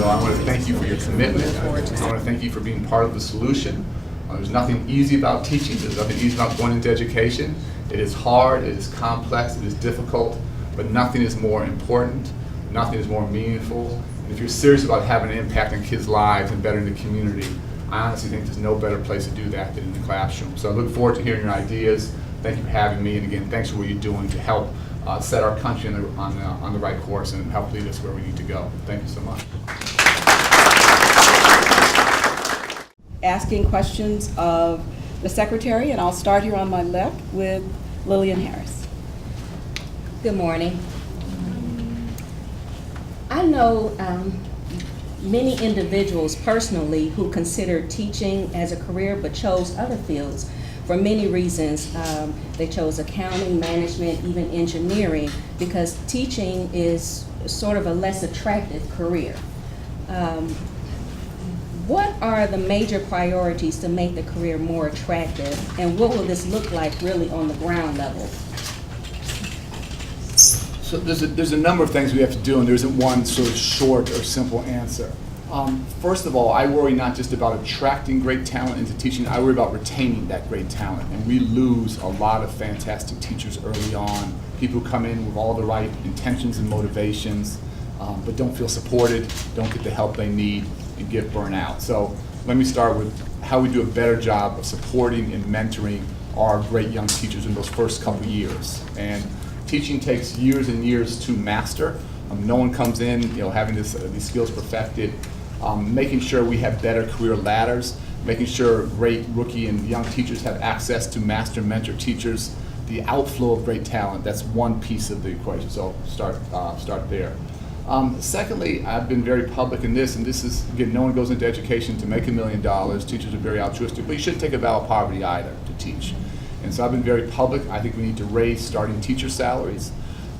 So I want to thank you for your commitment. I want to thank you for being part of the solution. There's nothing easy about teaching. There's nothing easy about going into education. It is hard, it is complex, it is difficult, but nothing is more important, nothing is more meaningful. And if you're serious about having an impact on kids' lives and bettering the community, I honestly think there's no better place to do that than in the classroom. So I look forward to hearing your ideas. Thank you for having me, and again, thanks for what you're doing to help set our country on the right course and help lead us where we need to go. Thank you so much. Asking questions of the secretary, and I'll start here on my left with Lillian Harris. Good morning. I know many individuals personally who consider teaching as a career but chose other fields for many reasons. They chose accounting, management, even engineering, because teaching is sort of a less attractive career. What are the major priorities to make the career more attractive, and what will this look like really on the ground level? So there's a number of things we have to do, and there isn't one sort of short or simple answer. First of all, I worry not just about attracting great talent into teaching, I worry about retaining that great talent. And we lose a lot of fantastic teachers early on, people who come in with all the right intentions and motivations, but don't feel supported, don't get the help they need, and get burnt out. So let me start with how we do a better job of supporting and mentoring our great young teachers in those first couple years. And teaching takes years and years to master. No one comes in, having these skills perfected. Making sure we have better career ladders, making sure great rookie and young teachers have access to master and mentor teachers. The outflow of great talent, that's one piece of the equation. So start there. Secondly, I've been very public in this, and this is, again, no one goes into education to make $1 million. Teachers are very altruistic, but you shouldn't take a vow of poverty either to teach. And so I've been very public. I think we need to raise starting teacher salaries.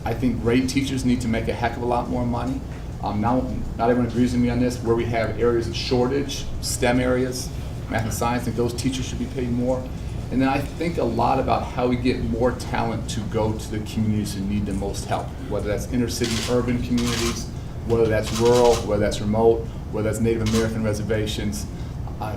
I think great teachers need to make a heck of a lot more money. Not everyone agrees with me on this. Where we have areas of shortage, STEM areas, math and science, I think those teachers should be paid more. And then I think a lot about how we get more talent to go to the communities who need the most help, whether that's inner city, urban communities, whether that's rural, whether that's remote, whether that's Native American reservations.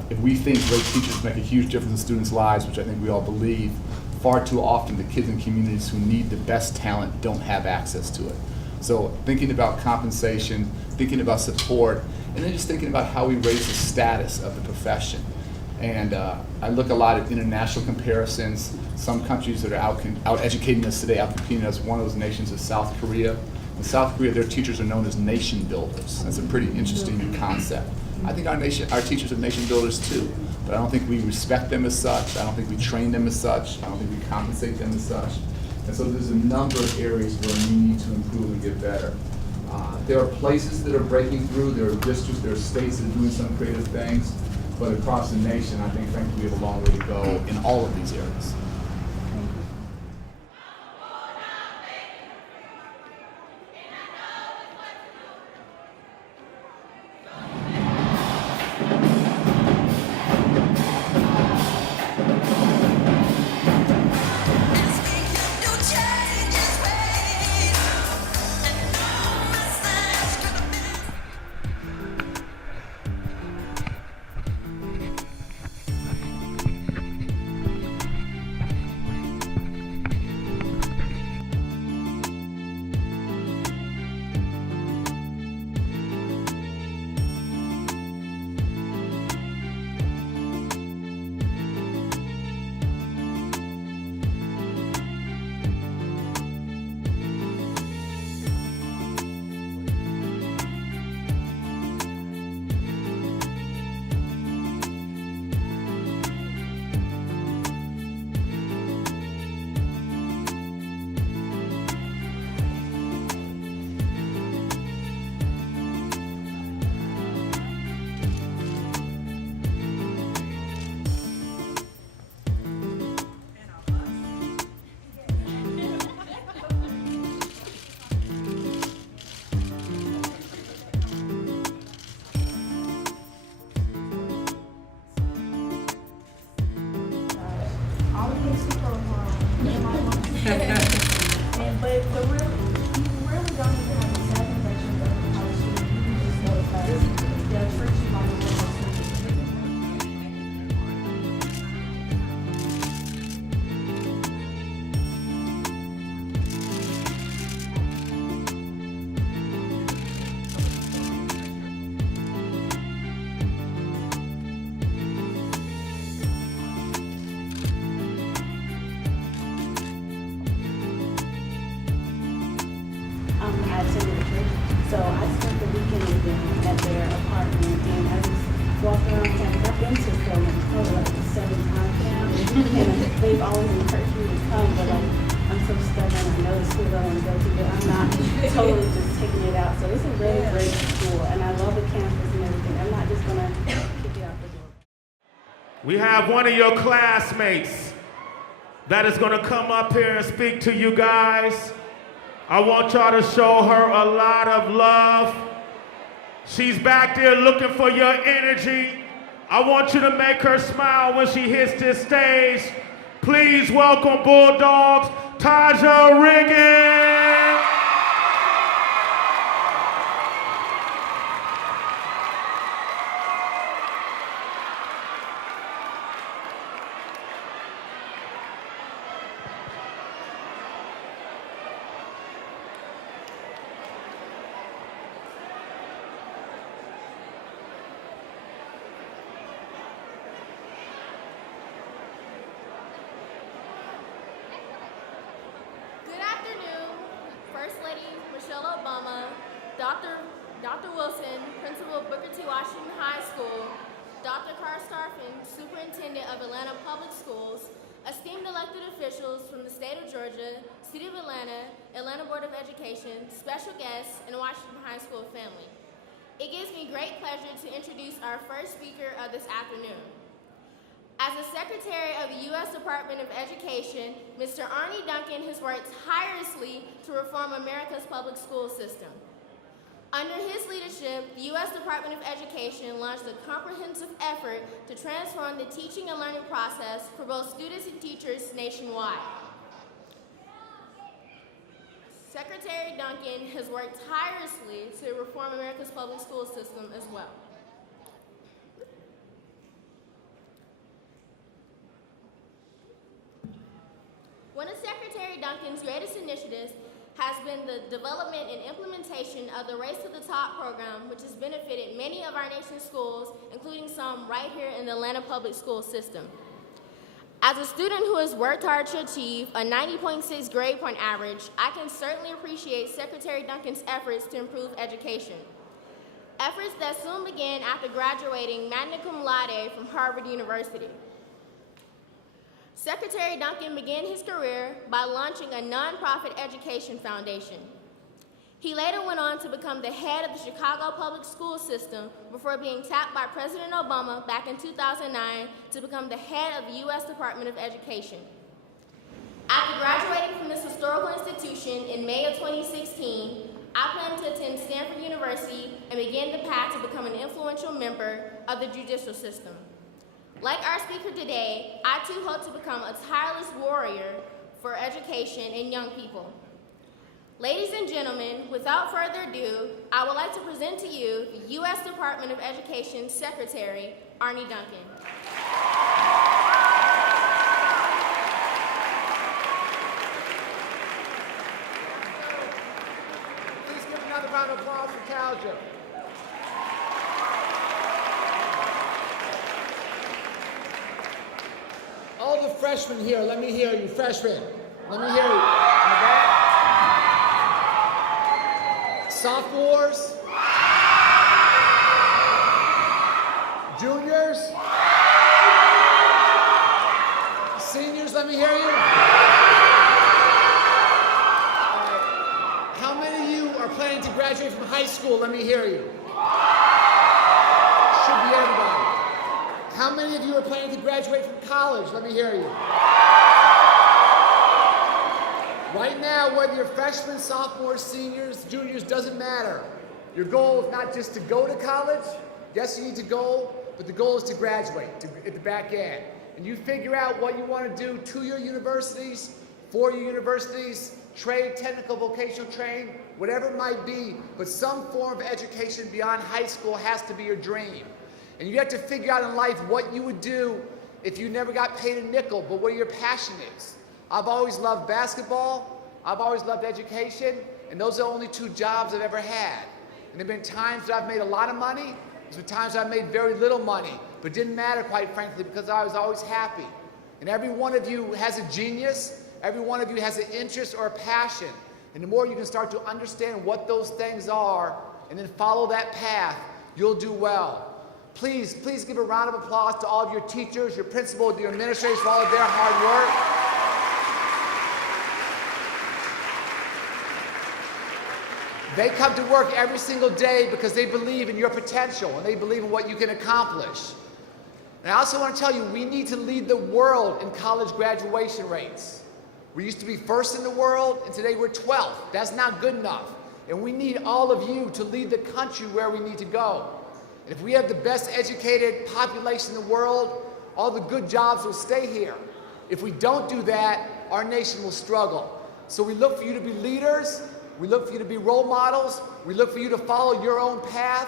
If we think great teachers make a huge difference in students' lives, which I think we all believe, far too often the kids in communities who need the best talent don't have access to it. So thinking about compensation, thinking about support, and then just thinking about how we raise the status of the profession. And I look a lot at international comparisons. Some countries that are out educating us today, out competing us, one of those nations is South Korea. In South Korea, their teachers are known as nation builders. That's a pretty interesting concept. I think our teachers are nation builders too, but I don't think we respect them as such. I don't think we train them as such. I don't think we compensate them as such. And so there's a number of areas where we need to improve and get better. There are places that are breaking through. There are districts, there are states that are doing some creative things. But across the nation, I think, frankly, we have a long way to go in all of these areas. attended the church. So I spent the weekend with them at their apartment, and I just walked around campus. I've been to Spelman probably like 7 times now, and they've always encouraged me to come, but like, I'm so stubborn. I know the school I want to go to, but I'm not totally just taking it out. So it's a really great school, and I love the campus and everything. I'm not just gonna kick it out the door. We have one of your classmates that is going to come up here and speak to you guys. I want y'all to show her a lot of love. She's back there looking for your energy. I want you to make her smile when she hits this stage. Please welcome Bulldogs, Taja Riggins. First Lady Michelle Obama, Dr. Wilson, Principal of Booker T. Washington High School, Dr. Carr Starfin, Superintendent of Atlanta Public Schools, esteemed elected officials from the state of Georgia, City of Atlanta, Atlanta Board of Education, special guests, and Washington High School family. It gives me great pleasure to introduce our first speaker of this afternoon. As the Secretary of the U.S. Department of Education, Mr. Arnie Duncan has worked tirelessly to reform America's public school system. Under his leadership, the U.S. Department of Education launched a comprehensive effort to transform the teaching and learning process for both students and teachers nationwide. Secretary Duncan has worked tirelessly to reform America's public school system as well. One of Secretary Duncan's greatest initiatives has been the development and implementation of the Race to the Top program, which has benefited many of our nation's schools, including some right here in the Atlanta public school system. As a student who has worked hard to achieve a 90.6 grade point average, I can certainly appreciate Secretary Duncan's efforts to improve education. Efforts that soon began after graduating magna cum laude from Harvard University. Secretary Duncan began his career by launching a nonprofit education foundation. He later went on to become the head of the Chicago public school system before being tapped by President Obama back in 2009 to become the head of the U.S. Department of Education. After graduating from this historical institution in May of 2016, I plan to attend Stanford University and begin the path to become an influential member of the judicial system. Like our speaker today, I too hope to become a tireless warrior for education and young people. Ladies and gentlemen, without further ado, I would like to present to you the U.S. Department of Education Secretary, Arnie Duncan. Please give another round of applause for Taja. All the freshmen here, let me hear you, freshmen. Let me hear you. Okay? Sophomores? Juniors? Seniors, let me hear you. How many of you are planning to graduate from high school? Let me hear you. Should be everybody. How many of you are planning to graduate from college? Let me hear you. Right now, whether you're freshmen, sophomores, seniors, juniors, doesn't matter. Your goal is not just to go to college. Yes, you need to go, but the goal is to graduate at the back end. And you figure out what you want to do, 2-year universities, 4-year universities, trade, technical, vocational training, whatever it might be, but some form of education beyond high school has to be your dream. And you have to figure out in life what you would do if you never got paid a nickel, but what your passion is. I've always loved basketball, I've always loved education, and those are the only 2 jobs I've ever had. And there have been times that I've made a lot of money, there's been times I've made very little money, but it didn't matter, quite frankly, because I was always happy. And every one of you has a genius, every one of you has an interest or a passion. And the more you can start to understand what those things are and then follow that path, you'll do well. Please give a round of applause to all of your teachers, your principal, your administrators for all of their hard work. They come to work every single day because they believe in your potential and they believe in what you can accomplish. And I also want to tell you, we need to lead the world in college graduation rates. We used to be first in the world, and today we're 12th. That's not good enough. And we need all of you to lead the country where we need to go. And if we have the best educated population in the world, all the good jobs will stay here. If we don't do that, our nation will struggle. So we look for you to be leaders. We look for you to be role models. We look for you to follow your own path.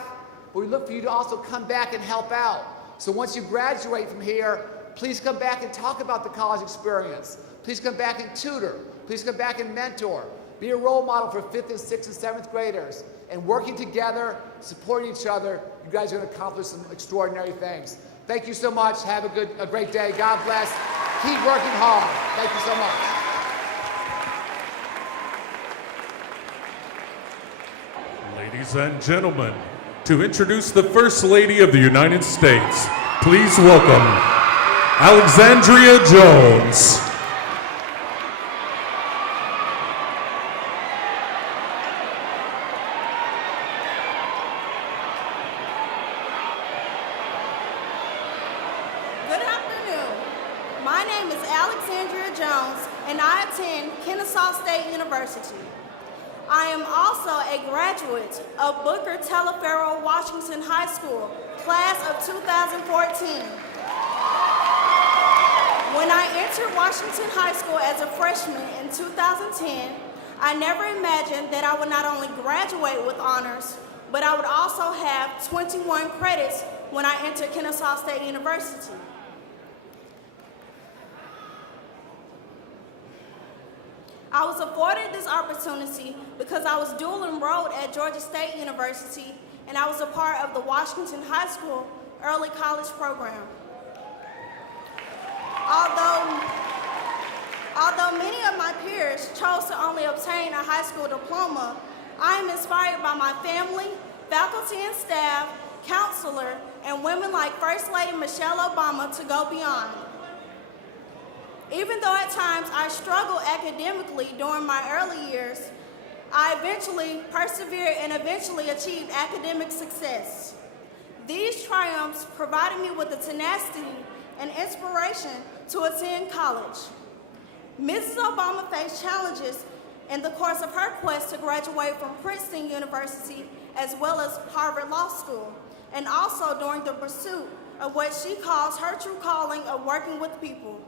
But we look for you to also come back and help out. So once you graduate from here, please come back and talk about the college experience. Please come back and tutor. Please come back and mentor. Be a role model for 5th and 6th and 7th graders. And working together, supporting each other, you guys are going to accomplish some extraordinary things. Thank you so much. Have a great day. God bless. Keep working hard. Thank you so much. Ladies and gentlemen, to introduce the First Lady of the United States, please welcome Alexandria Jones. Good afternoon. My name is Alexandria Jones, and I attend Kennesaw State University. I am also a graduate of Booker Teleferro Washington High School, class of 2014. When I entered Washington High School as a freshman in 2010, I never imagined that I would not only graduate with honors, but I would also have 21 credits when I entered Kennesaw State University. I was afforded this opportunity because I was dual enrolled at Georgia State University and I was a part of the Washington High School Early College Program. Although many of my peers chose to only obtain a high school diploma, I am inspired by my family, faculty and staff, counselor, and women like First Lady Michelle Obama to go beyond. Even though at times I struggled academically during my early years, I eventually persevered and eventually achieved academic success. These triumphs provided me with the tenacity and inspiration to attend college. Mrs. Obama faced challenges in the course of her quest to graduate from Princeton University as well as Harvard Law School, and also during the pursuit of what she calls her true calling of working with people.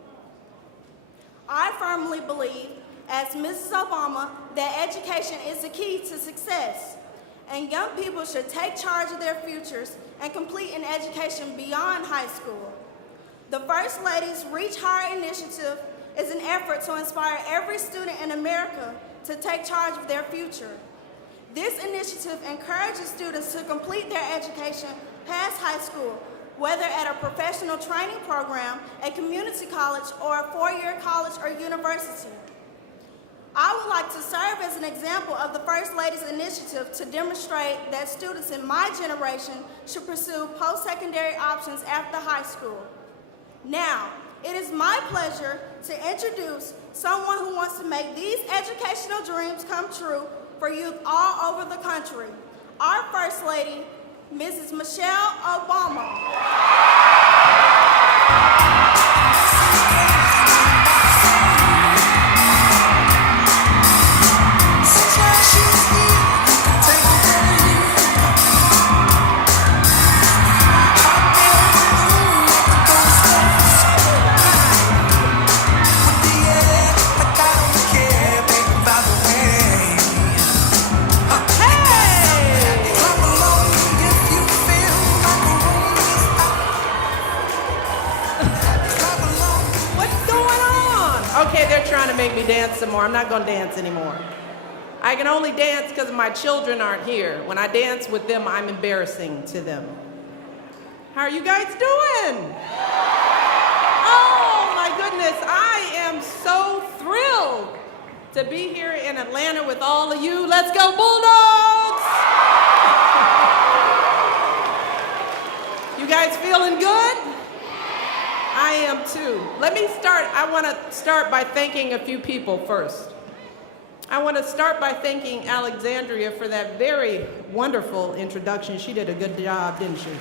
I firmly believe, as Mrs. Obama, that education is the key to success, and young people should take charge of their futures and complete an education beyond high school. The First Lady's Reach Higher initiative is an effort to inspire every student in America to take charge of their future. This initiative encourages students to complete their education past high school, whether at a professional training program, a community college, or a four-year college or university. I would like to serve as an example of the First Lady's initiative to demonstrate that students in my generation should pursue post-secondary options after high school. Now, it is my pleasure to introduce someone who wants to make these educational dreams come true for youth all over the country. Our First Lady, Mrs. Michelle Obama. Okay, they're trying to make me dance some more. I'm not going to dance anymore. I can only dance because my children aren't here. When I dance with them, I'm embarrassing to them. How are you guys doing? Oh my goodness, I am so thrilled to be here in Atlanta with all of you. Let's go Bulldogs! You guys feeling good? I am too. I want to start by thanking a few people first. I want to start by thanking Alexandria for that very wonderful introduction. She did a good job, didn't she?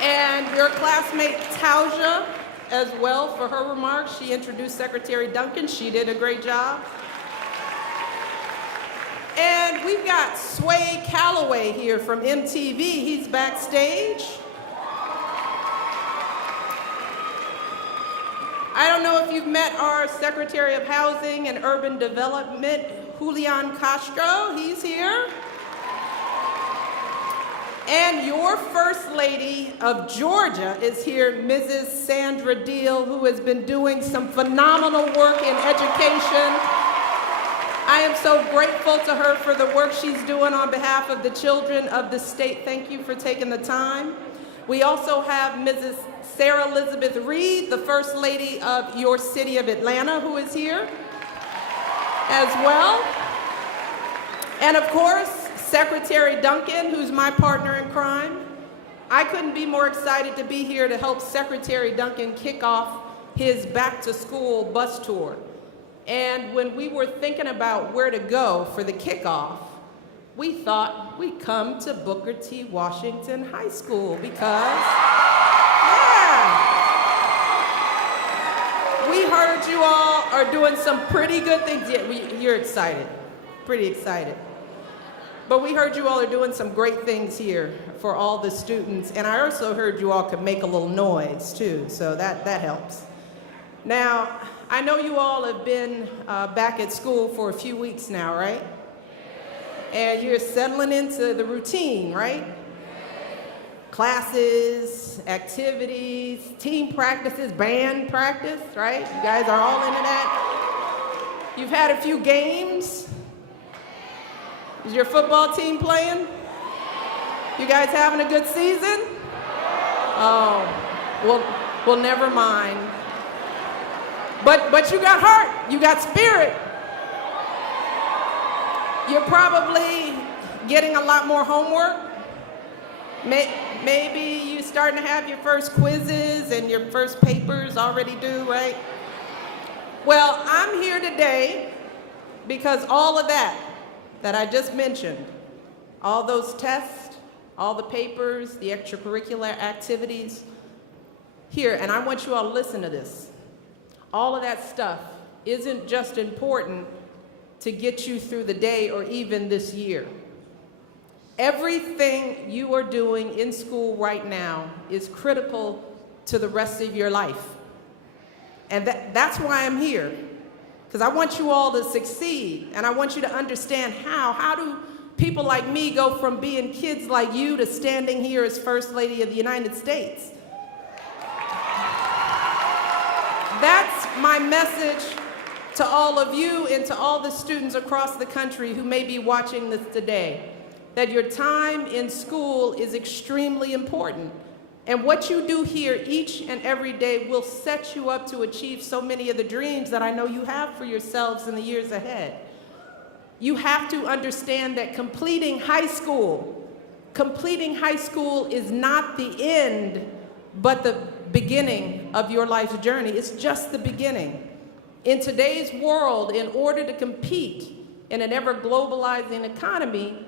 And your classmate Tauja as well for her remarks. She introduced Secretary Duncan. She did a great job. And we've got Sway Calloway here from MTV. He's backstage. I don't know if you've met our Secretary of Housing and Urban Development, Julian Castro. He's here. And your First Lady of Georgia is here, Mrs. Sandra Deal, who has been doing some phenomenal work in education. I am so grateful to her for the work she's doing on behalf of the children of the state. Thank you for taking the time. We also have Mrs. Sarah Elizabeth Reed, the First Lady of your city of Atlanta, who is here as well. And of course, Secretary Duncan, who's my partner in crime. I couldn't be more excited to be here to help Secretary Duncan kick off his back to school bus tour. And when we were thinking about where to go for the kickoff, we thought we'd come to Booker T. Washington High School because, we heard you all are doing some pretty good things. Yeah, you're excited, pretty excited. But we heard you all are doing some great things here for all the students. And I also heard you all could make a little noise too, so that helps. Now, I know you all have been back at school for a few weeks now, right? And you're settling into the routine, right? Classes, activities, team practices, band practice, right? You guys are all into that. You've had a few games. Is your football team playing? You guys having a good season? Oh, well, never mind. But you got heart, you got spirit. You're probably getting a lot more homework. Maybe you're starting to have your first quizzes and your first papers already due, right? Well, I'm here today because all of that I just mentioned, all those tests, all the papers, the extracurricular activities, here, and I want you all to listen to this. All of that stuff isn't just important to get you through the day or even this year. Everything you are doing in school right now is critical to the rest of your life. And that's why I'm here, because I want you all to succeed, and I want you to understand how do people like me go from being kids like you to standing here as First Lady of the United States. That's my message to all of you and to all the students across the country who may be watching this today, that your time in school is extremely important. And what you do here each and every day will set you up to achieve so many of the dreams that I know you have for yourselves in the years ahead. You have to understand that completing high school is not the end, but the beginning of your life's journey. It's just the beginning. In today's world, in order to compete in an ever-globalizing economy,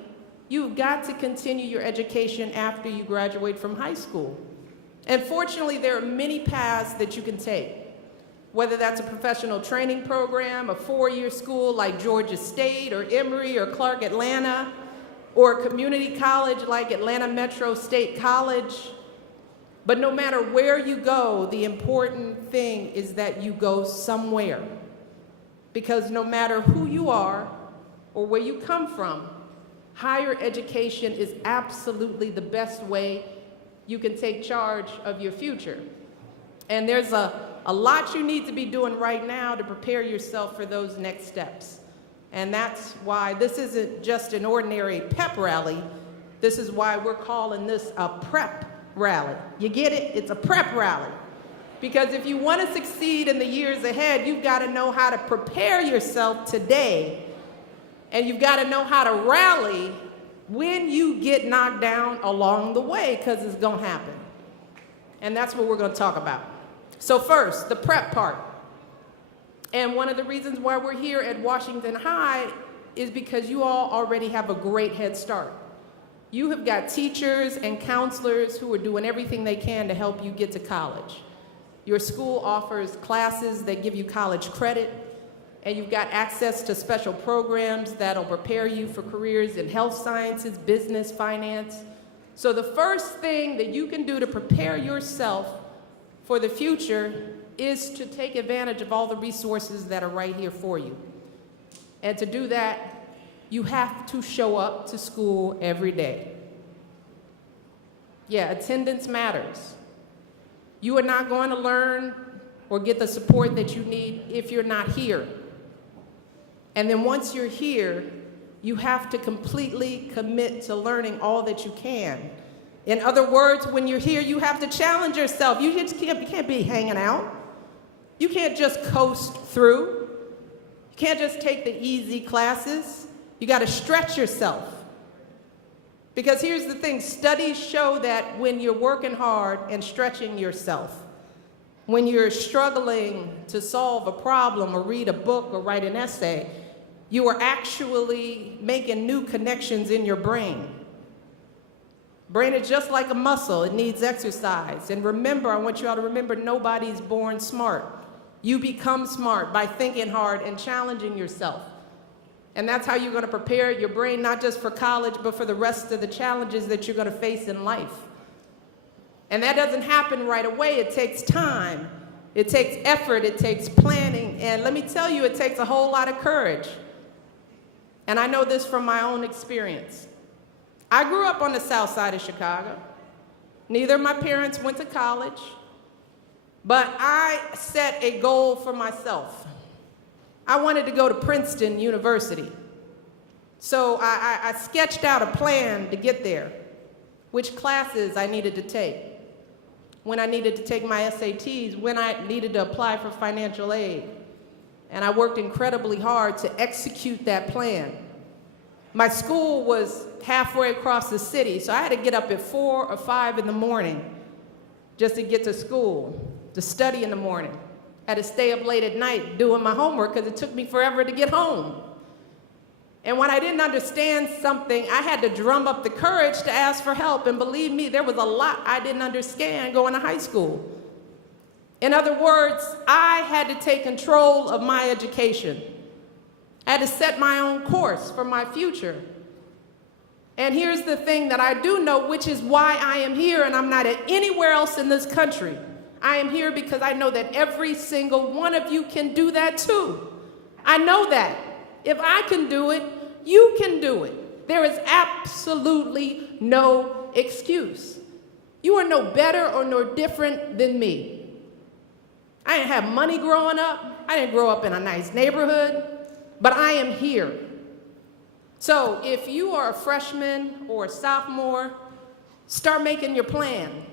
you've got to continue your education after you graduate from high school. And fortunately, there are many paths that you can take, whether that's a professional training program, a 4-year school like Georgia State or Emory or Clark Atlanta, or a community college like Atlanta Metro State College. But no matter where you go, the important thing is that you go somewhere. Because no matter who you are or where you come from, higher education is absolutely the best way you can take charge of your future. And there's a lot you need to be doing right now to prepare yourself for those next steps. And that's why this isn't just an ordinary pep rally. This is why we're calling this a prep rally. You get it? It's a prep rally. Because if you want to succeed in the years ahead, you've got to know how to prepare yourself today. And you've got to know how to rally when you get knocked down along the way, because it's going to happen. And that's what we're going to talk about. So first, the prep part. And one of the reasons why we're here at Washington High is because you all already have a great head start. You have got teachers and counselors who are doing everything they can to help you get to college. Your school offers classes that give you college credit, and you've got access to special programs that'll prepare you for careers in health sciences, business, finance. So the first thing that you can do to prepare yourself for the future is to take advantage of all the resources that are right here for you. And to do that, you have to show up to school every day. Yeah, attendance matters. You are not going to learn or get the support that you need if you're not here. And then once you're here, you have to completely commit to learning all that you can. In other words, when you're here, you have to challenge yourself. You can't be hanging out. You can't just coast through. You can't just take the easy classes. You got to stretch yourself. Because here's the thing, studies show that when you're working hard and stretching yourself, when you're struggling to solve a problem or read a book or write an essay, you are actually making new connections in your brain. Brain is just like a muscle, it needs exercise. And remember, I want you all to remember, nobody's born smart. You become smart by thinking hard and challenging yourself. And that's how you're going to prepare your brain, not just for college, but for the rest of the challenges that you're going to face in life. And that doesn't happen right away. It takes time. It takes effort. It takes planning. And let me tell you, it takes a whole lot of courage. And I know this from my own experience. I grew up on the south side of Chicago. Neither of my parents went to college, but I set a goal for myself. I wanted to go to Princeton University. So I sketched out a plan to get there, which classes I needed to take, when I needed to take my SATs, when I needed to apply for financial aid. And I worked incredibly hard to execute that plan. My school was halfway across the city, so I had to get up at 4 or 5 in the morning just to get to school, to study in the morning. I had to stay up late at night doing my homework because it took me forever to get home. And when I didn't understand something, I had to drum up the courage to ask for help. And believe me, there was a lot I didn't understand going to high school. In other words, I had to take control of my education. I had to set my own course for my future. And here's the thing that I do know, which is why I am here and I'm not at anywhere else in this country. I am here because I know that every single one of you can do that too. I know that. If I can do it, you can do it. There is absolutely no excuse. You are no better or no different than me. I didn't have money growing up. I didn't grow up in a nice neighborhood, but I am here. So if you are a freshman or a sophomore, start making your plan.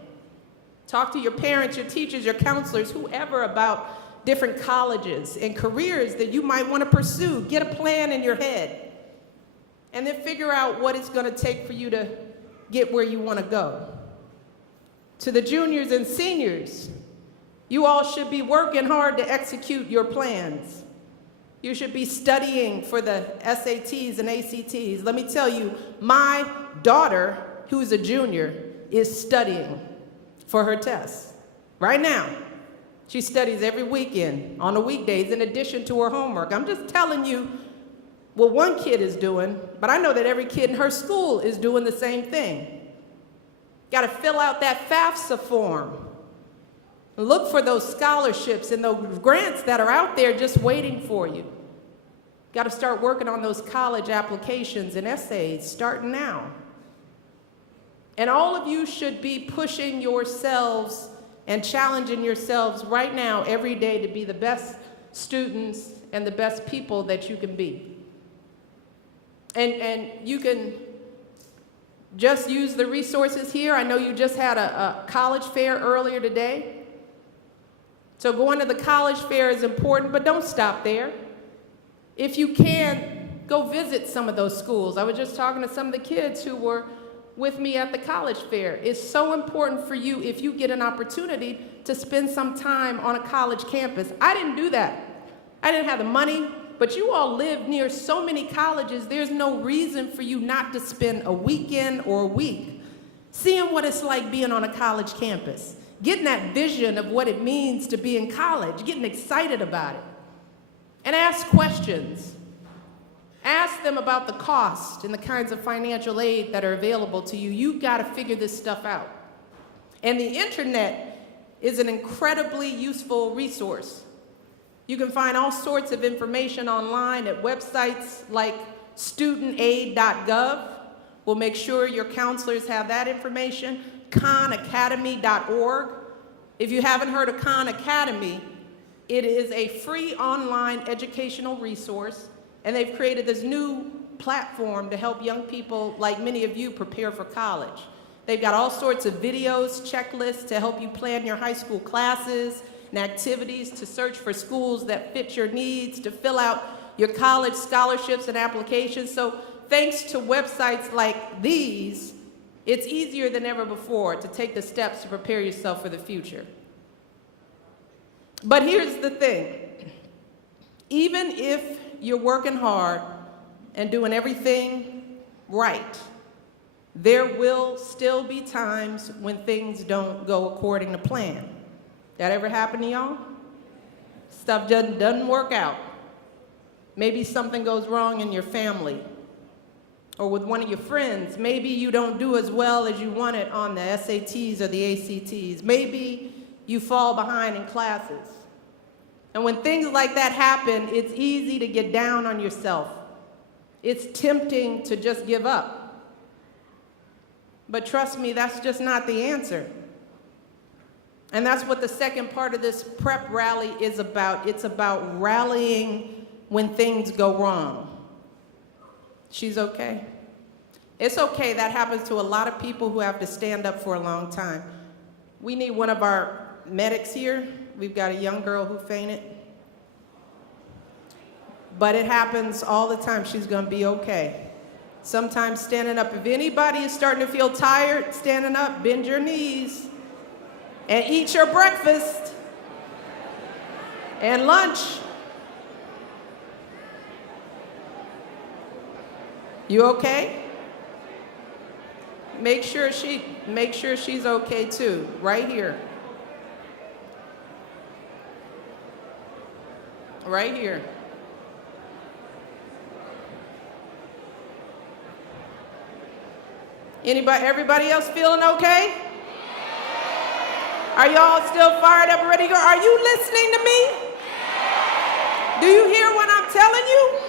Talk to your parents, your teachers, your counselors, whoever about different colleges and careers that you might want to pursue. Get a plan in your head. And then figure out what it's going to take for you to get where you want to go. To the juniors and seniors, you all should be working hard to execute your plans. You should be studying for the SATs and ACTs. Let me tell you, my daughter, who's a junior, is studying for her tests right now. She studies every weekend on the weekdays in addition to her homework. I'm just telling you what one kid is doing, but I know that every kid in her school is doing the same thing. Got to fill out that FAFSA form. Look for those scholarships and those grants that are out there just waiting for you. Got to start working on those college applications and essays starting now. And all of you should be pushing yourselves and challenging yourselves right now every day to be the best students and the best people that you can be. And you can just use the resources here. I know you just had a college fair earlier today. So going to the college fair is important, but don't stop there. If you can, go visit some of those schools. I was just talking to some of the kids who were with me at the college fair. It's so important for you, if you get an opportunity, to spend some time on a college campus. I didn't do that. I didn't have the money, but you all live near so many colleges, there's no reason for you not to spend a weekend or a week seeing what it's like being on a college campus, getting that vision of what it means to be in college, getting excited about it. And ask questions. Ask them about the cost and the kinds of financial aid that are available to you. You've got to figure this stuff out. And the internet is an incredibly useful resource. You can find all sorts of information online at websites like studentaid.gov. We'll make sure your counselors have that information. khanacademy.org. If you haven't heard of Khan Academy, it is a free online educational resource, and they've created this new platform to help young people like many of you prepare for college. They've got all sorts of videos, checklists to help you plan your high school classes and activities, to search for schools that fit your needs, to fill out your college scholarships and applications. So thanks to websites like these, it's easier than ever before to take the steps to prepare yourself for the future. But here's the thing. Even if you're working hard and doing everything right, there will still be times when things don't go according to plan. That ever happen to y'all? Stuff doesn't work out. Maybe something goes wrong in your family or with one of your friends. Maybe you don't do as well as you wanted on the SATs or the ACTs. Maybe you fall behind in classes. And when things like that happen, it's easy to get down on yourself. It's tempting to just give up. But trust me, that's just not the answer. And that's what the second part of this prep rally is about. It's about rallying when things go wrong. She's okay. It's okay. That happens to a lot of people who have to stand up for a long time. We need one of our medics here. We've got a young girl who fainted. But it happens all the time. She's going to be okay. Sometimes standing up. If anybody is starting to feel tired, standing up, bend your knees and eat your breakfast and lunch. You okay? Make sure she's okay too, right here. Right here. Everybody else feeling okay? Are y'all still fired up and ready to go? Are you listening to me? Do you hear what I'm telling you?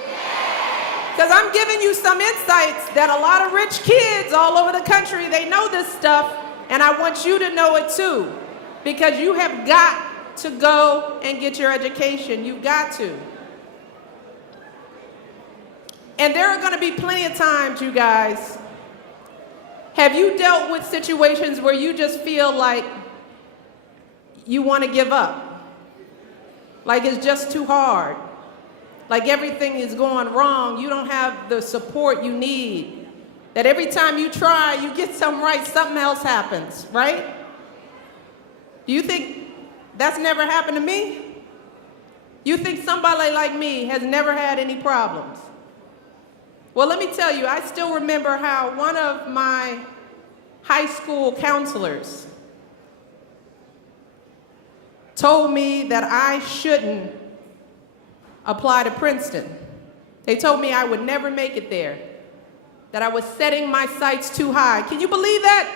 Because I'm giving you some insights that a lot of rich kids all over the country, they know this stuff, and I want you to know it too. Because you have got to go and get your education. You've got to. And there are going to be plenty of times, you guys. Have you dealt with situations where you just feel like you want to give up? Like it's just too hard? Like everything is going wrong? You don't have the support you need? That every time you try, you get something right, something else happens, right? Do you think that's never happened to me? You think somebody like me has never had any problems? Well, let me tell you, I still remember how one of my high school counselors told me that I shouldn't apply to Princeton. They told me I would never make it there, that I was setting my sights too high. Can you believe that?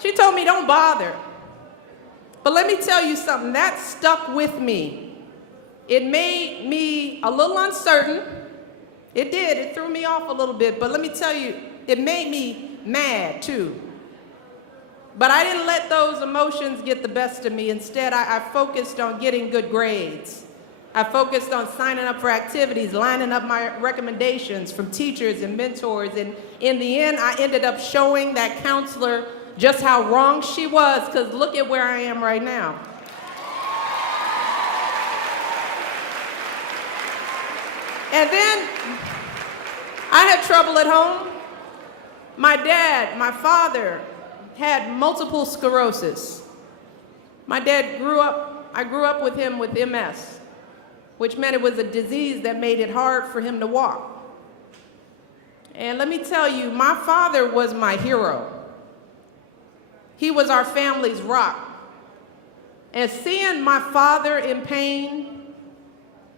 She told me, don't bother. But let me tell you something, that stuck with me. It made me a little uncertain. It did, it threw me off a little bit, but let me tell you, it made me mad too. But I didn't let those emotions get the best of me. Instead, I focused on getting good grades. I focused on signing up for activities, lining up my recommendations from teachers and mentors, and in the end, I ended up showing that counselor just how wrong she was, because look at where I am right now. And then I had trouble at home. My dad, my father, had multiple sclerosis. My dad I grew up with him with MS, which meant it was a disease that made it hard for him to walk. And let me tell you, my father was my hero. He was our family's rock. And seeing my father in pain,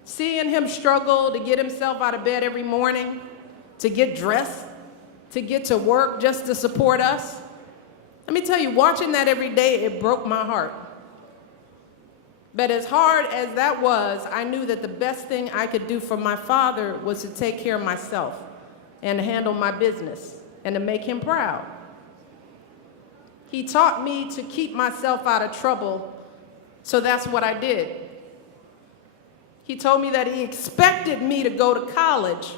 seeing him struggle to get himself out of bed every morning, to get dressed, to get to work just to support us, let me tell you, watching that every day, it broke my heart. But as hard as that was, I knew that the best thing I could do for my father was to take care of myself and to handle my business and to make him proud. He taught me to keep myself out of trouble, so that's what I did. He told me that he expected me to go to college,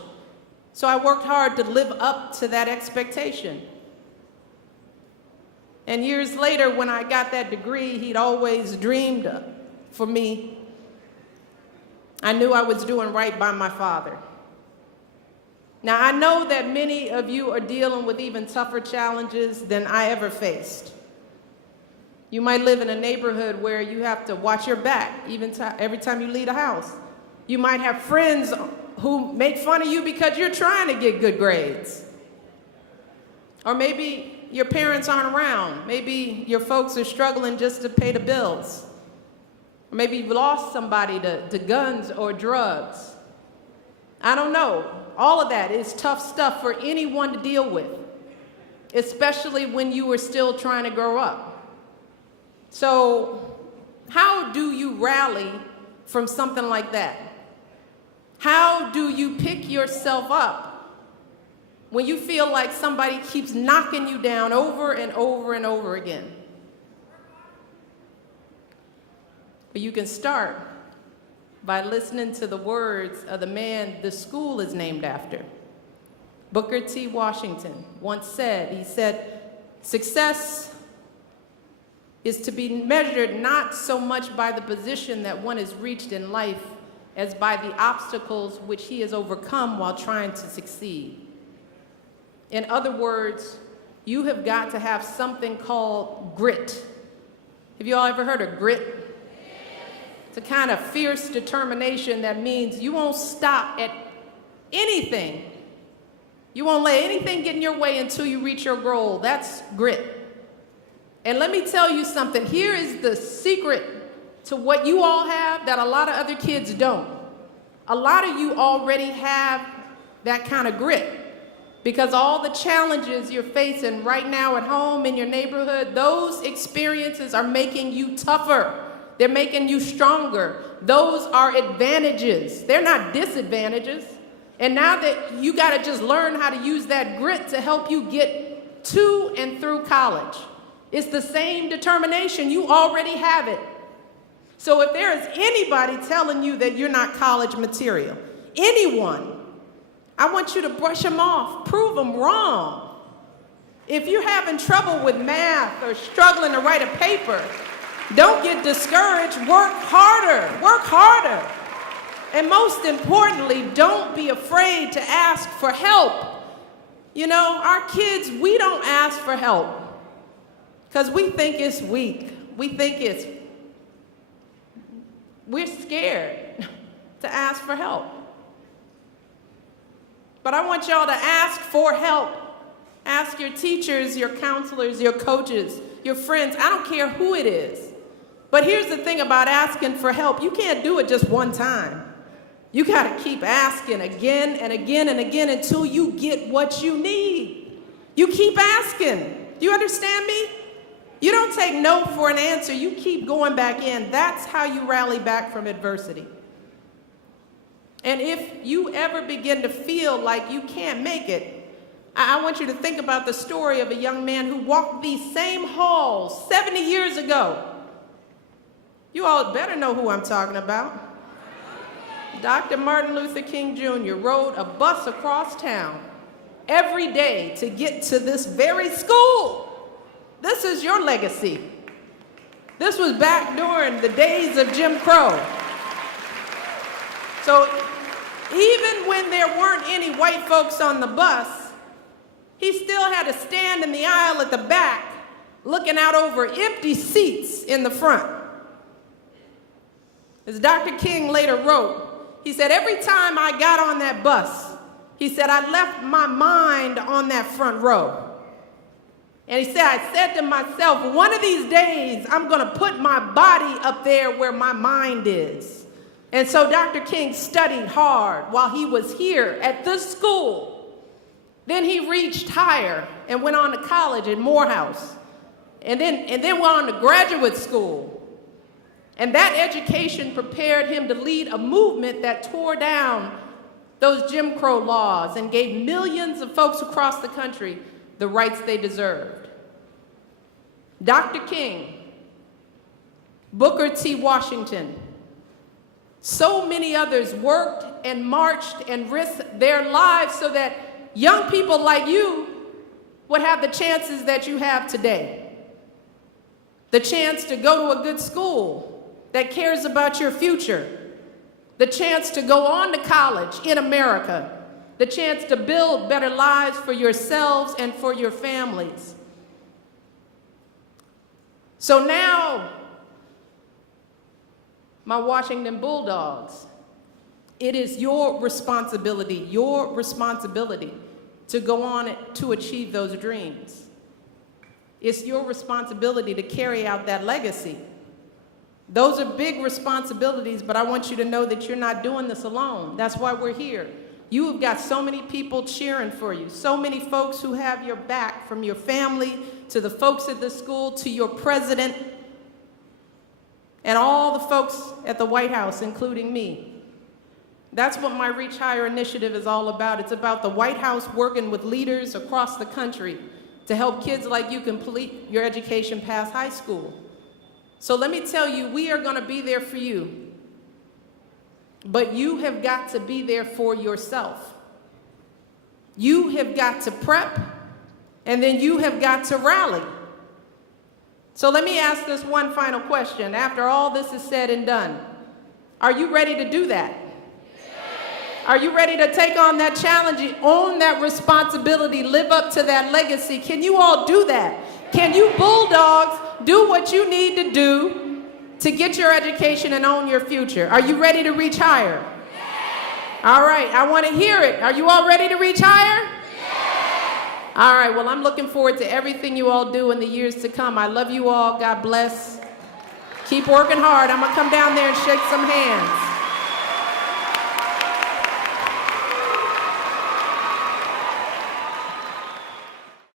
so I worked hard to live up to that expectation. And years later, when I got that degree he'd always dreamed of for me, I knew I was doing right by my father. Now, I know that many of you are dealing with even tougher challenges than I ever faced. You might live in a neighborhood where you have to watch your back every time you leave the house. You might have friends who make fun of you because you're trying to get good grades. Or maybe your parents aren't around. Maybe your folks are struggling just to pay the bills. Or maybe you've lost somebody to guns or drugs. I don't know. All of that is tough stuff for anyone to deal with, especially when you were still trying to grow up. So, how do you rally from something like that? How do you pick yourself up when you feel like somebody keeps knocking you down over and over and over again? But you can start by listening to the words of the man the school is named after. Booker T. Washington once said, he said, "Success is to be measured not so much by the position that one has reached in life as by the obstacles which he has overcome while trying to succeed." In other words, you have got to have something called grit. Have you all ever heard of grit? It's a kind of fierce determination that means you won't stop at anything. You won't let anything get in your way until you reach your goal. That's grit. And let me tell you something. Here is the secret to what you all have that a lot of other kids don't. A lot of you already have that kind of grit because all the challenges you're facing right now at home, in your neighborhood, those experiences are making you tougher. They're making you stronger. Those are advantages. They're not disadvantages. And now that you got to just learn how to use that grit to help you get to and through college. It's the same determination. You already have it. So if there is anybody telling you that you're not college material, anyone, I want you to brush them off, prove them wrong. If you're having trouble with math or struggling to write a paper, don't get discouraged. Work harder. Work harder. And most importantly, don't be afraid to ask for help. You know, our kids, we don't ask for help because we think it's weak. We're scared to ask for help. But I want y'all to ask for help. Ask your teachers, your counselors, your coaches, your friends. I don't care who it is. But here's the thing about asking for help. You can't do it just one time. You got to keep asking again and again and again until you get what you need. You keep asking. Do you understand me? You don't take no for an answer. You keep going back in. That's how you rally back from adversity. And if you ever begin to feel like you can't make it, I want you to think about the story of a young man who walked these same halls 70 years ago. You all better know who I'm talking about. Dr. Martin Luther King Jr. rode a bus across town every day to get to this very school. This is your legacy. This was back during the days of Jim Crow. So even when there weren't any white folks on the bus, he still had to stand in the aisle at the back, looking out over empty seats in the front. As Dr. King later wrote, he said, every time I got on that bus, he said, I left my mind on that front row. And he said, I said to myself, one of these days, I'm going to put my body up there where my mind is. And so Dr. King studied hard while he was here at this school. Then he reached higher and went on to college at Morehouse. And then went on to graduate school. And that education prepared him to lead a movement that tore down those Jim Crow laws and gave millions of folks across the country the rights they deserved. Dr. King, Booker T. Washington, so many others worked and marched and risked their lives so that young people like you would have the chances that you have today. The chance to go to a good school that cares about your future. The chance to go on to college in America. The chance to build better lives for yourselves and for your families. So now, my Washington Bulldogs, it is your responsibility to go on to achieve those dreams. It's your responsibility to carry out that legacy. Those are big responsibilities, but I want you to know that you're not doing this alone. That's why we're here. You have got so many people cheering for you, so many folks who have your back, from your family to the folks at the school to your president and all the folks at the White House, including me. That's what my Reach Higher initiative is all about. It's about the White House working with leaders across the country to help kids like you complete your education past high school. So let me tell you, we are going to be there for you. But you have got to be there for yourself. You have got to prep, and then you have got to rally. So let me ask this one final question. After all this is said and done, are you ready to do that? Are you ready to take on that challenge, own that responsibility, live up to that legacy? Can you all do that? Can you Bulldogs do what you need to do to get your education and own your future? Are you ready to reach higher? All right, I want to hear it. Are you all ready to reach higher? All right, well, I'm looking forward to everything you all do in the years to come. I love you all. God bless. Keep working hard. I'm going to come down there and shake some hands.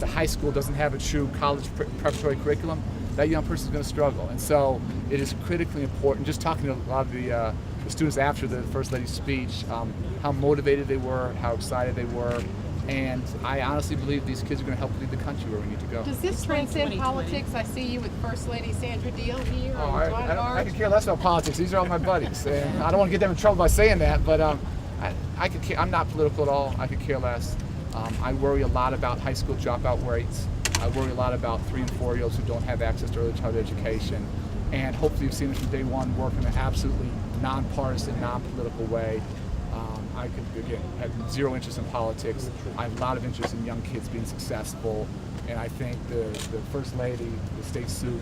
The high school doesn't have a true college preparatory curriculum, that young person is going to struggle. And so it is critically important, just talking to a lot of the students after the First Lady's speech, how motivated they were, how excited they were. And I honestly believe these kids are going to help lead the country where we need to go. Does this transcend politics? I see you with First Lady Sandra Deal here. Oh, I could care less about politics. These are all my buddies. And I don't want to get them in trouble by saying that, but I'm not political at all. I could care less. I worry a lot about high school dropout rates. I worry a lot about 3- and 4-year-olds who don't have access to early childhood education. And hopefully you've seen it from day one, work in an absolutely nonpartisan, non-political way. I could, again, have zero interest in politics. I have a lot of interest in young kids being successful. And I think the First Lady, the state suit,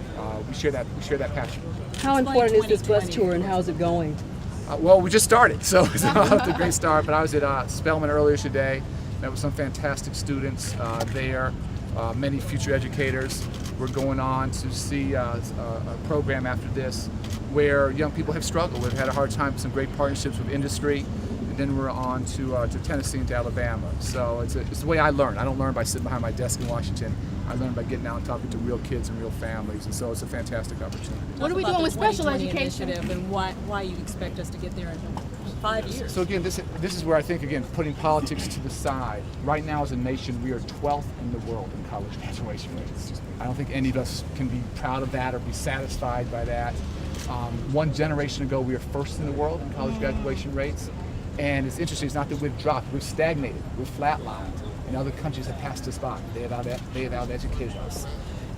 we share that passion. How important is this bus tour and how's it going? Well, we just started, so it's a great start. But I was at Spelman earlier today. Met with some fantastic students there, many future educators. We're going on to see a program after this where young people have struggled. We've had a hard time with some great partnerships with industry, and then we're on to Tennessee and to Alabama. So it's the way I learn. I don't learn by sitting behind my desk in Washington. I learn by getting out and talking to real kids and real families, and so it's a fantastic opportunity. What are we doing with special education? And why you expect us to get there in 5 years? So again, this is where I think, again, putting politics to the side. Right now as a nation, we are 12th in the world in college graduation rates. I don't think any of us can be proud of that or be satisfied by that. One generation ago, we were first in the world in college graduation rates. And it's interesting, it's not that we've dropped, we've stagnated, we've flatlined. And other countries have passed us by. They have out-educated us.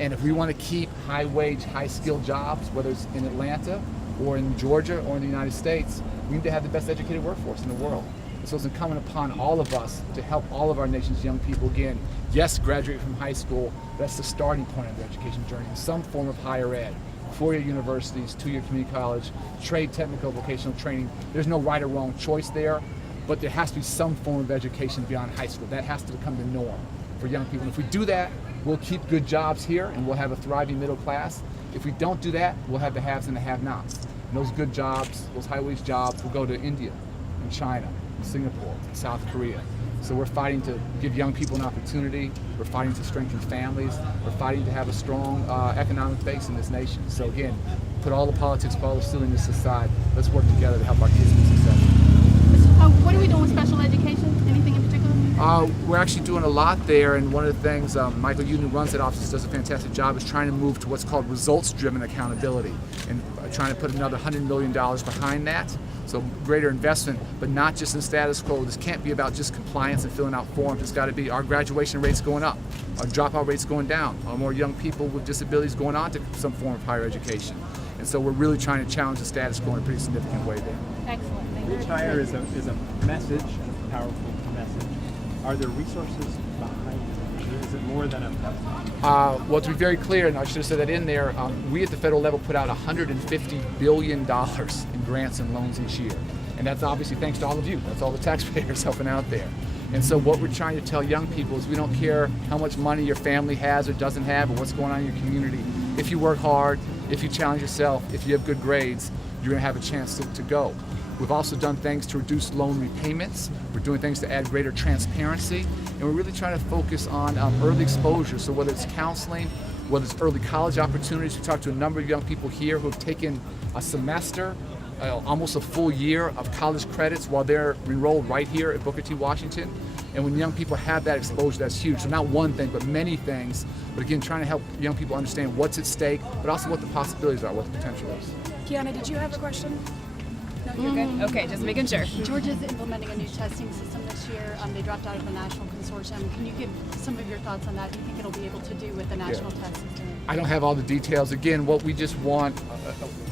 And if we want to keep high-wage, high-skilled jobs, whether it's in Atlanta or in Georgia or in the United States, we need to have the best educated workforce in the world. So it's incumbent upon all of us to help all of our nation's young people, again, yes, graduate from high school, that's the starting point of their education journey, in some form of higher ed. 4-year universities, 2-year community college, trade, technical, vocational training. There's no right or wrong choice there, but there has to be some form of education beyond high school. That has to become the norm for young people. And if we do that, we'll keep good jobs here and we'll have a thriving middle class. If we don't do that, we'll have the haves and the have-nots. And those good jobs, those high-wage jobs, will go to India and China and Singapore and South Korea. So we're fighting to give young people an opportunity. We're fighting to strengthen families. We're fighting to have a strong economic base in this nation. So again, put all the politics, all the silliness aside. Let's work together to help our kids be successful. What are we doing with special education? Anything in particular? We're actually doing a lot there, and one of the things Michael Uden, who runs that office, does a fantastic job, is trying to move to what's called results-driven accountability, and trying to put another $100 million behind that. So greater investment, but not just in status quo. This can't be about just compliance and filling out forms. It's got to be our graduation rates going up, our dropout rates going down, our more young people with disabilities going on to some form of higher education. And so we're really trying to challenge the status quo in a pretty significant way there. Excellent. Thank you. Reach Higher is a message, a powerful message. Are there resources behind it? Or is it more than a... Well, to be very clear, and I should have said that in there, we at the federal level put out $150 billion in grants and loans each year. And that's obviously thanks to all of you. That's all the taxpayers helping out there. And so what we're trying to tell young people is we don't care how much money your family has or doesn't have or what's going on in your community. If you work hard, if you challenge yourself, if you have good grades, you're going to have a chance to go. We've also done things to reduce loan repayments. We're doing things to add greater transparency. And we're really trying to focus on early exposure. So whether it's counseling, whether it's early college opportunities, we talked to a number of young people here who have taken a semester, almost a full year of college credits while they're enrolled right here at Booker T. Washington. And when young people have that exposure, that's huge. So not one thing, but many things. But again, trying to help young people understand what's at stake, but also what the possibilities are, what the potential is. Kiana, did you have a question? No, you're good. Okay, just making sure. Georgia's implementing a new testing system this year. They dropped out of the national consortium. Can you give some of your thoughts on that? Do you think it'll be able to do with the national test system? I don't have all the details. Again, what we just want,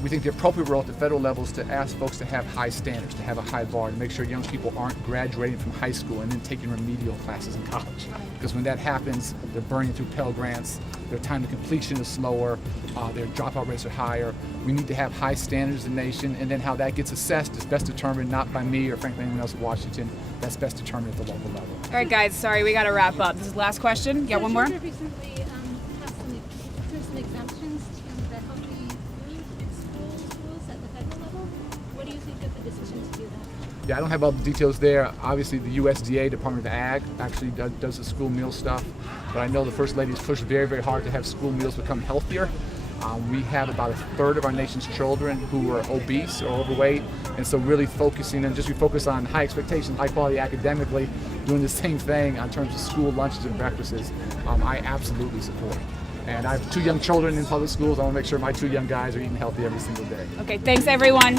we think the appropriate role at the federal level is to ask folks to have high standards, to have a high bar, to make sure young people aren't graduating from high school and then taking remedial classes in college. Because when that happens, they're burning through Pell Grants, their time to completion is slower, their dropout rates are higher. We need to have high standards in the nation, and then how that gets assessed is best determined not by me or frankly anyone else in Washington. That's best determined at the local level. All right, guys, sorry, we got to wrap up. This is the last question. Yeah, one more? Georgia recently passed some exemptions to the healthy food in schools at the federal level. What do you think of the decision to do that? Yeah, I don't have all the details there. Obviously, the USDA, Department of Ag, actually does the school meal stuff. But I know the First Lady has pushed very, very hard to have school meals become healthier. We have about a third of our nation's children who are obese or overweight, and so really focusing on, we focus on high expectations, high quality academically, doing the same thing in terms of school lunches and breakfasts, I absolutely support. And I have 2 young children in public schools. I want to make sure my 2 young guys are eating healthy every single day. Okay, thanks everyone.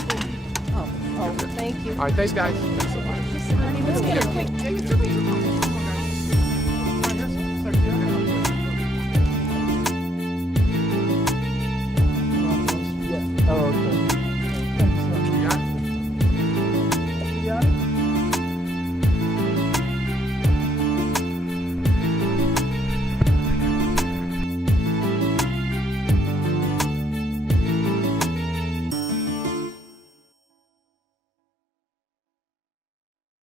Oh, thank you. All right, thanks guys. Thanks so much. Let's get her.